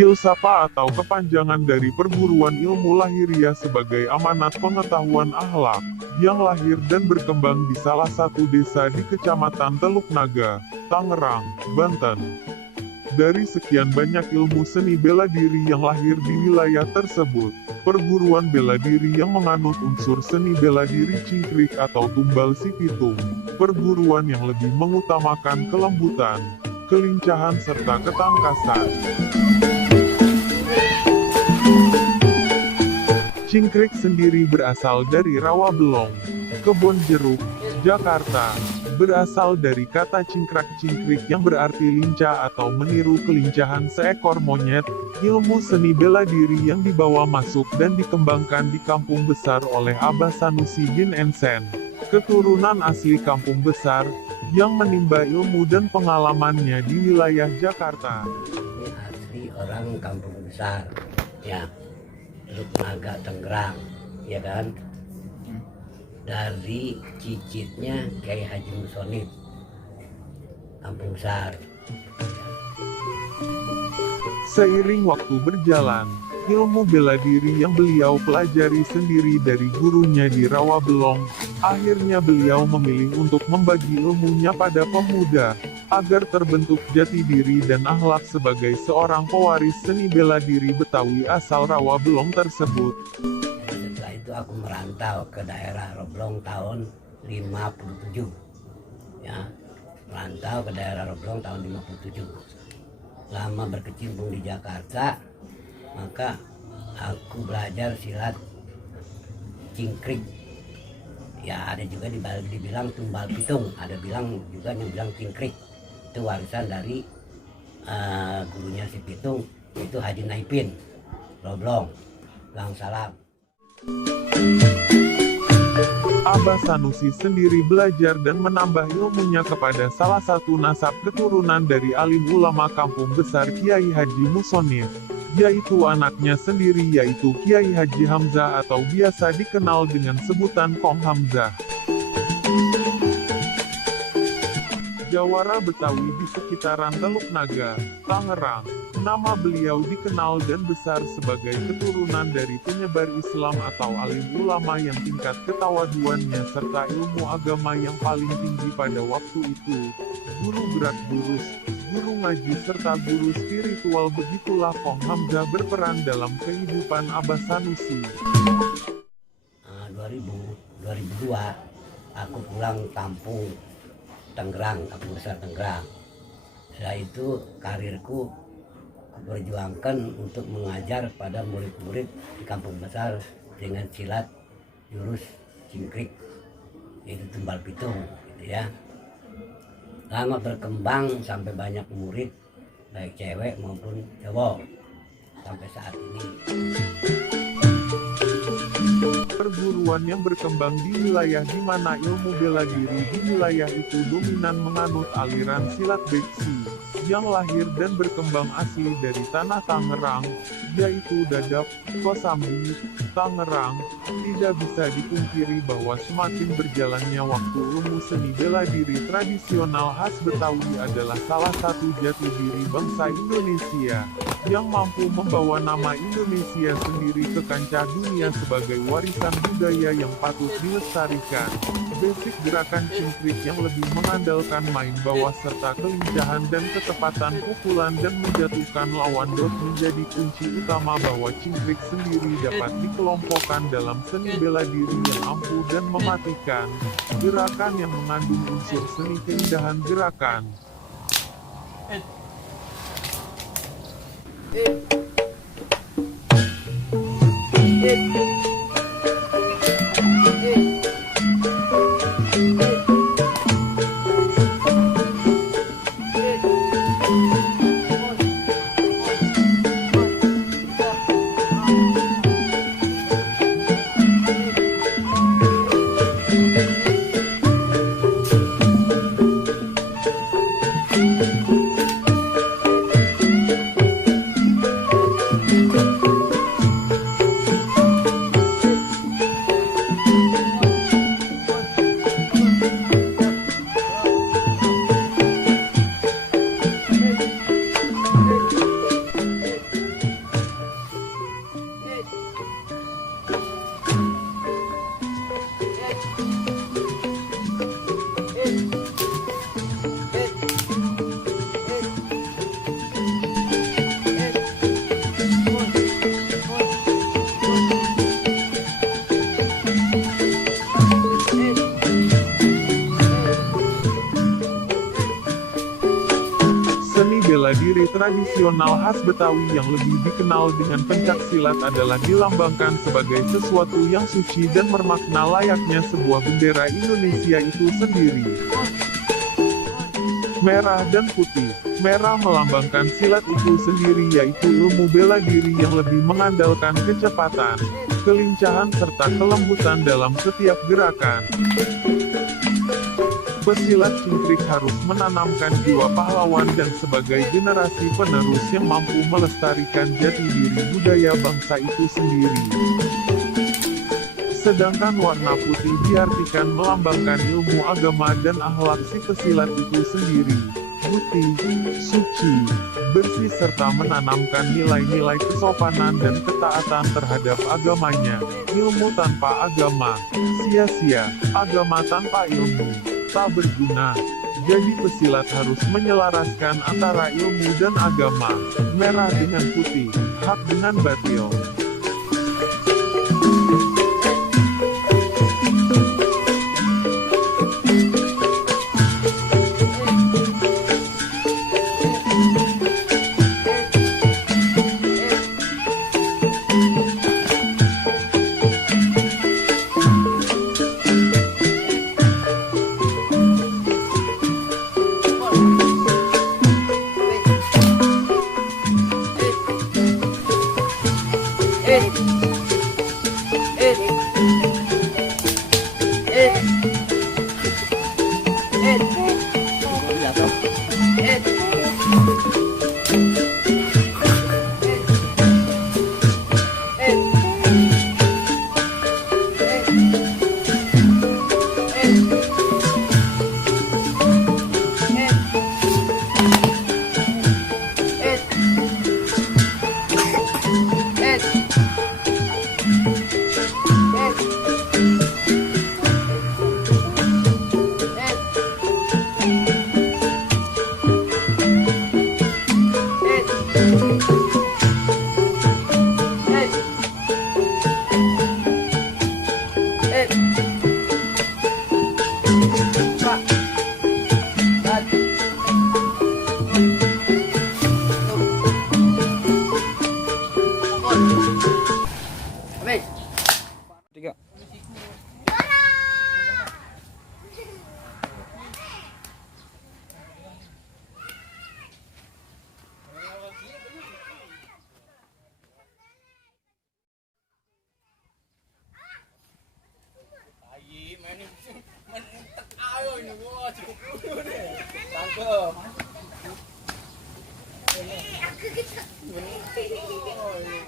Filsafat atau kepanjangan dari perguruan ilmu lahiriah sebagai amanat pengetahuan akhlak, yang lahir dan berkembang di salah satu desa di Kecamatan Teluk Naga, Tangerang, Banten. Dari sekian banyak ilmu seni bela diri yang lahir di wilayah tersebut, perguruan bela diri yang menganut unsur seni bela diri cingkrik atau tumbal si pitung, perguruan yang lebih mengutamakan kelembutan, kelincahan serta ketangkasan. Cingkrik sendiri berasal dari Rawabelong, Kebon Jeruk, Jakarta. Berasal dari kata cingkrak-cingkrik yang berarti lincah atau meniru kelincahan seekor monyet. Ilmu seni bela diri yang dibawa masuk dan dikembangkan di Kampung Besar oleh Abah Sanusi bin Ensen, keturunan asli Kampung Besar, yang menimba ilmu dan pengalamannya di wilayah Jakarta. Ini asli orang Kampung Besar, ya. Teluk Naga, Tangerang, ya kan? Dari cicitnya Kiai Haji Musonib, Kampung Besar. Seiring waktu berjalan, ilmu bela diri yang beliau pelajari sendiri dari gurunya di Rawabelong, akhirnya beliau memilih untuk membagi ilmunya pada pemuda, agar terbentuk jati diri dan akhlak sebagai seorang pewaris seni bela diri Betawi asal Rawabelong tersebut. Setelah itu aku merantau ke daerah Roblong tahun 57. Ya, merantau ke daerah Roblong tahun 57. Lama berkecimpung di Jakarta, maka aku belajar silat cingkrik. Ya, ada juga dibilang tumbal pitung, ada juga yang bilang cingkrik. Itu warisan dari gurunya si Pitung, itu Haji Naipin, Roblong, Gang Salam. Abah Sanusi sendiri belajar dan menambah ilmunya kepada salah satu nasab keturunan dari alim ulama Kampung Besar Kiai Haji Musonib, yaitu anaknya sendiri yaitu Kiai Haji Hamzah atau biasa dikenal dengan sebutan Kong Hamzah. Jawara Betawi di sekitaran Teluk Naga, Tangerang. Nama beliau dikenal dan besar sebagai keturunan dari penyebar Islam atau alim ulama yang tingkat ketawaduannya serta ilmu agama yang paling tinggi pada waktu itu. Guru berat gurus, guru ngaji serta guru spiritual, begitulah Kong Hamzah berperan dalam kehidupan Abah Sanusi. 2002 aku pulang kampung Tangerang, Kampung Besar Tangerang. Setelah itu karirku berjuangkan untuk mengajar pada murid-murid di Kampung Besar dengan silat jurus cingkrik, yaitu tumbal pitung, gitu ya. Lama berkembang sampai banyak murid, baik cewek maupun cowok, sampai saat ini. Perguruan yang berkembang di wilayah di mana ilmu bela diri di wilayah itu dominan menganut aliran silat beksi, yang lahir dan berkembang asli dari tanah Tangerang, yaitu Dadap, Kosambi, Tangerang. Tidak bisa dipungkiri bahwa semakin berjalannya waktu, ilmu seni bela diri tradisional khas Betawi adalah salah satu jati diri bangsa Indonesia, yang mampu membawa nama Indonesia sendiri ke kancah dunia sebagai warisan budaya yang patut dilestarikan. Basic gerakan cingkrik yang lebih mengandalkan main bawah serta kelincahan dan ketepatan pukulan dan menjatuhkan lawan menjadi kunci utama bahwa cingkrik sendiri dapat dikelompokkan dalam seni bela diri yang ampuh dan mematikan. Gerakan yang mengandung unsur seni keindahan gerakan. Seni bela diri tradisional khas Betawi yang lebih dikenal dengan pencaksilat adalah dilambangkan sebagai sesuatu yang suci dan bermakna layaknya sebuah bendera Indonesia itu sendiri. Merah dan putih. Merah melambangkan silat itu sendiri, yaitu ilmu bela diri yang lebih mengandalkan kecepatan, kelincahan serta kelembutan dalam setiap gerakan. Pesilat cingkrik harus menanamkan jiwa pahlawan dan sebagai generasi penerus yang mampu melestarikan jati diri budaya bangsa itu sendiri. Sedangkan warna putih diartikan melambangkan ilmu agama dan akhlak si pesilat itu sendiri. Putih, suci, bersih serta menanamkan nilai-nilai kesopanan dan ketaatan terhadap agamanya. Ilmu tanpa agama, sia-sia. Agama tanpa ilmu, tak berguna. Jadi pesilat harus menyelaraskan antara ilmu dan agama, merah dengan putih, hak dengan batil. Tiga. Bener. Oh, iya.